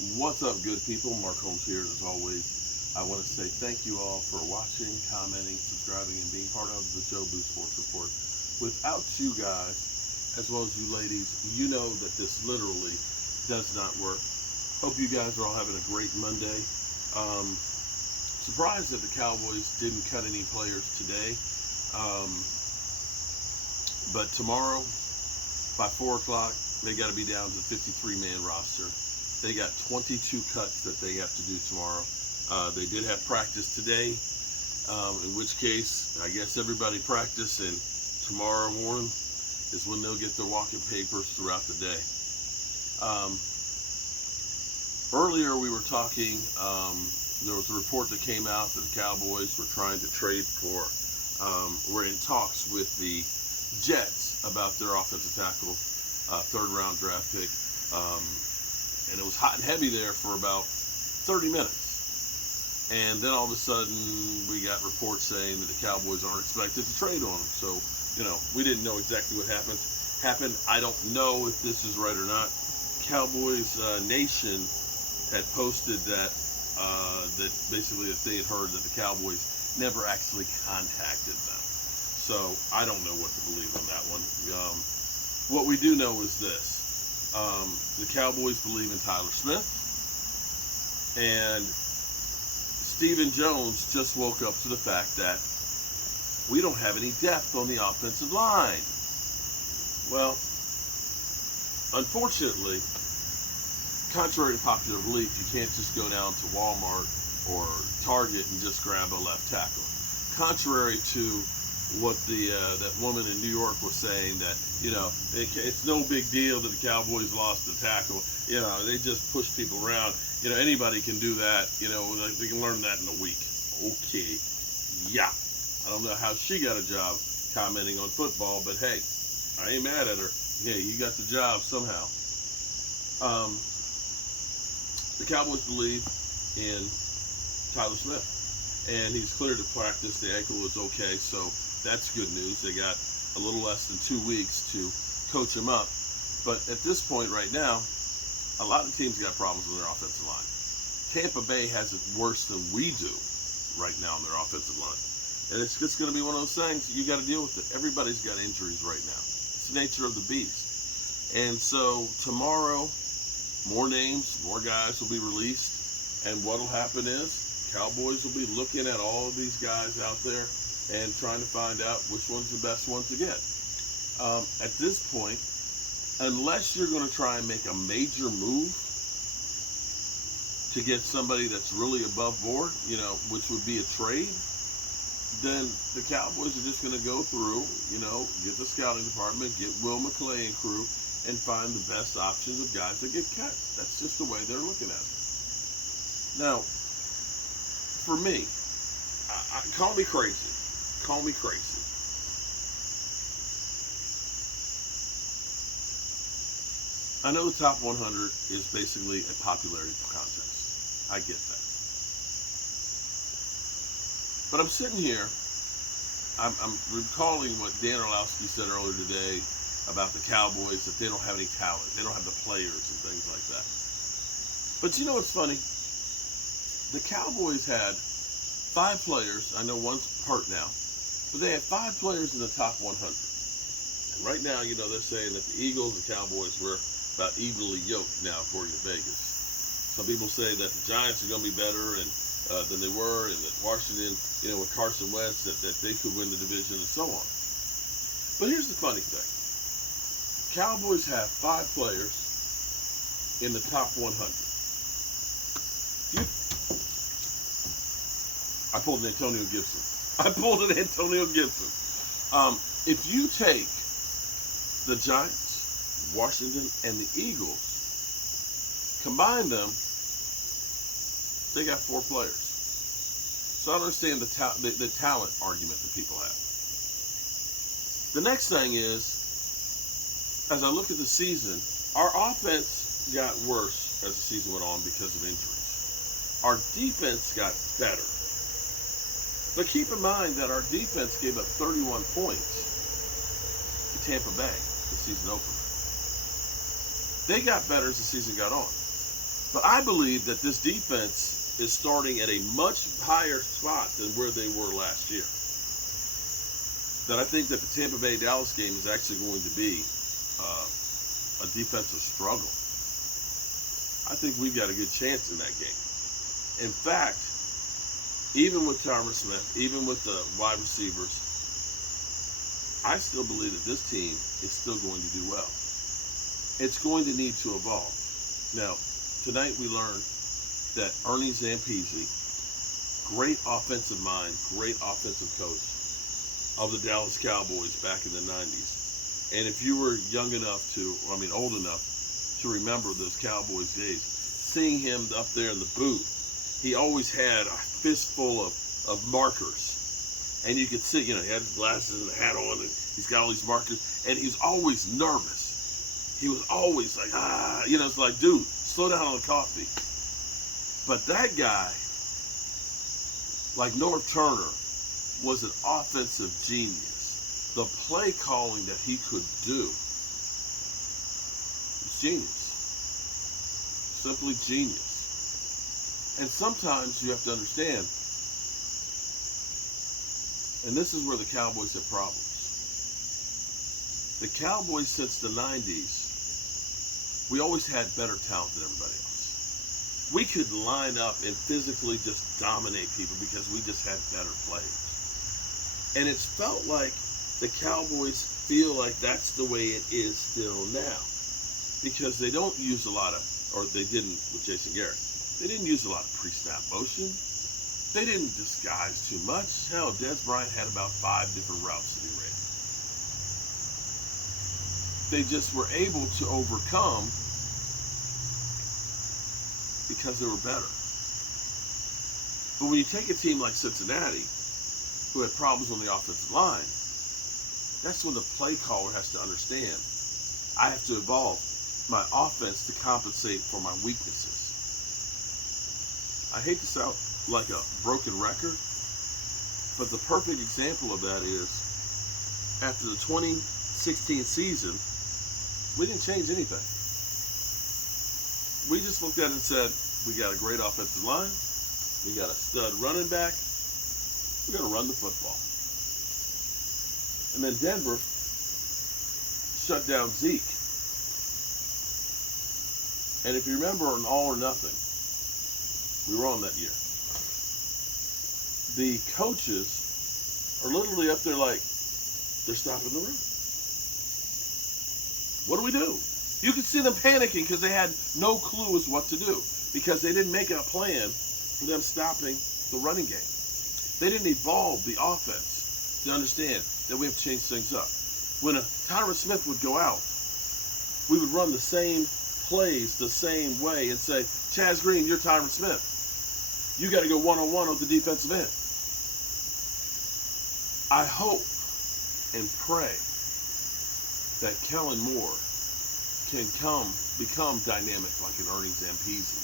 What's up, good people? Mark Holmes here, as always. I want to say thank you all for watching, commenting, subscribing, and being part of the Joe Boo Sports Report. Without you guys, as well as you ladies, you know that this literally does not work. Hope you guys are all having a great Monday. Surprised that the Cowboys didn't cut any players today. But tomorrow, by 4 o'clock, they got to be down to 53-man roster. They got 22 cuts that they have to do tomorrow. They did have practice today, in which case, I guess everybody practiced, and tomorrow morning is when they'll get their walking papers throughout the day. Earlier we were talking, there was a report that came out that the Cowboys were trying to trade for, were in talks with the Jets about their offensive tackle, third-round draft pick. And it was hot and heavy there for about 30 minutes. And then all of a sudden, we got reports saying that the Cowboys aren't expected to trade on him. So, we didn't know exactly what happened. I don't know if this is right or not. Cowboys Nation had posted that basically that they had heard that the Cowboys never actually contacted them. So I don't know what to believe on that one. What we do know is this. The Cowboys believe in Tyler Smith, and Stephen Jones just woke up to the fact that we don't have any depth on the offensive line. Well, unfortunately, contrary to popular belief, you can't just go down to Walmart or Target and just grab a left tackle. Contrary to what that woman in New York was saying, that it's no big deal that the Cowboys lost the tackle. They just push people around. Anybody can do that. They can learn that in a week. Okay, yeah. I don't know how she got a job commenting on football, but hey, I ain't mad at her. Hey, you got the job somehow. The Cowboys believe in Tyler Smith, and he's cleared to practice. The ankle is okay, so that's good news. They got a little less than 2 weeks to coach him up. But at this point right now, a lot of teams got problems with their offensive line. Tampa Bay has it worse than we do right now on their offensive line. And it's just going to be one of those things, you got to deal with it. Everybody's got injuries right now. It's the nature of the beast. And so tomorrow, more names, more guys will be released. And what will happen is, Cowboys will be looking at all of these guys out there and trying to find out which one's the best one to get. At this point, unless you're going to try and make a major move to get somebody that's really above board, which would be a trade, then the Cowboys are just going to go through, get the scouting department, get Will McClay and crew, and find the best options of guys that get cut. That's just the way they're looking at it. Now, for me, call me crazy. Call me crazy. I know the top 100 is basically a popularity contest. I get that. But I'm sitting here, I'm recalling what Dan Orlovsky said earlier today about the Cowboys, that they don't have any talent. They don't have the players and things like that. But you know what's funny? The Cowboys had 5 players. I know one's hurt now. But they had 5 players in the top 100. And right now, they're saying that the Eagles and Cowboys were about evenly yoked now, according to Vegas. Some people say that the Giants are going to be better than they were, and that Washington, with Carson Wentz, that they could win the division and so on. But here's the funny thing. Cowboys have 5 players in the top 100. I pulled an Antonio Gibson. If you take the Giants, Washington, and the Eagles, combine them, they got 4 players. So I don't understand the talent argument that people have. The next thing is, as I look at the season, our offense got worse as the season went on because of injuries. Our defense got better. But keep in mind that our defense gave up 31 points to Tampa Bay the season opener. They got better as the season got on. But I believe that this defense is starting at a much higher spot than where they were last year. That I think that the Tampa Bay Dallas game is actually going to be a defensive struggle. I think we've got a good chance in that game. In fact, even with Tyron Smith, even with the wide receivers, I still believe that this team is still going to do well. It's going to need to evolve. Now, tonight we learned that Ernie Zampese, great offensive mind, great offensive coach of the Dallas Cowboys back in the 90s. And if you were old enough to remember those Cowboys days, seeing him up there in the booth, he always had a fistful of markers. And you could see, he had his glasses and the hat on, and he's got all these markers, and he was always nervous. He was always like, it's like, dude, slow down on the coffee. But that guy, like North Turner, was an offensive genius. The play calling that he could do was genius. Simply genius. And sometimes you have to understand, and this is where the Cowboys have problems. The Cowboys since the 90s, we always had better talent than everybody else. We could line up and physically just dominate people because we just had better players. And it's felt like the Cowboys feel like that's the way it is still now. Because they don't use a lot of, or they didn't with Jason Garrett, they didn't use a lot of pre-snap motion. They didn't disguise too much. Hell, Des Bryant had about 5 different routes that he ran. They just were able to overcome because they were better. But when you take a team like Cincinnati, who had problems on the offensive line, that's when the play caller has to understand, I have to evolve my offense to compensate for my weaknesses. I hate to sound like a broken record, but the perfect example of that is after the 2016 season, we didn't change anything. We just looked at it and said, we got a great offensive line, we got a stud running back, we're going to run the football. And then Denver shut down Zeke. And if you remember on All or Nothing, we were on that year. The coaches are literally up there like, they're stopping the run. What do we do? You could see them panicking because they had no clue as what to do because they didn't make a plan for them stopping the running game. They didn't evolve the offense to understand that we have to change things up. When Tyron Smith would go out, we would run the same plays the same way and say, Chaz Green, you're Tyron Smith. You got to go one-on-one with the defensive end. I hope and pray that Kellen Moore can become dynamic like an Ernie Zampese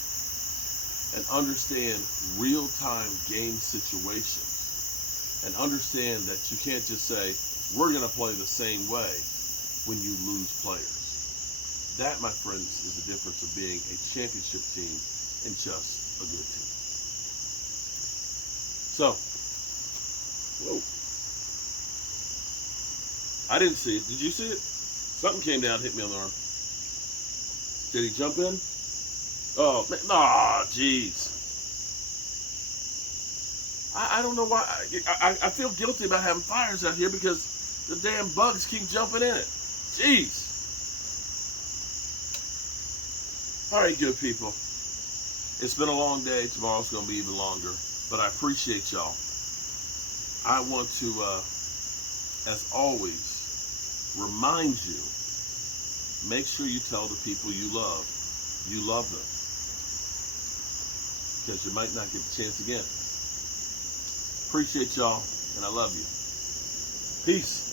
and understand real-time game situations and understand that you can't just say, we're going to play the same way when you lose players. That, my friends, is the difference of being a championship team and just a good team. So, whoa. I didn't see it. Did you see it? Something came down and hit me on the arm. Did he jump in? Oh, man. Nah, jeez. I don't know why. I feel guilty about having fires out here because the damn bugs keep jumping in it. Jeez. All right, good people. It's been a long day. Tomorrow's going to be even longer. But I appreciate y'all. I want to, as always, remind you, make sure you tell the people you love them. Because you might not get the chance again. Appreciate y'all, and I love you. Peace.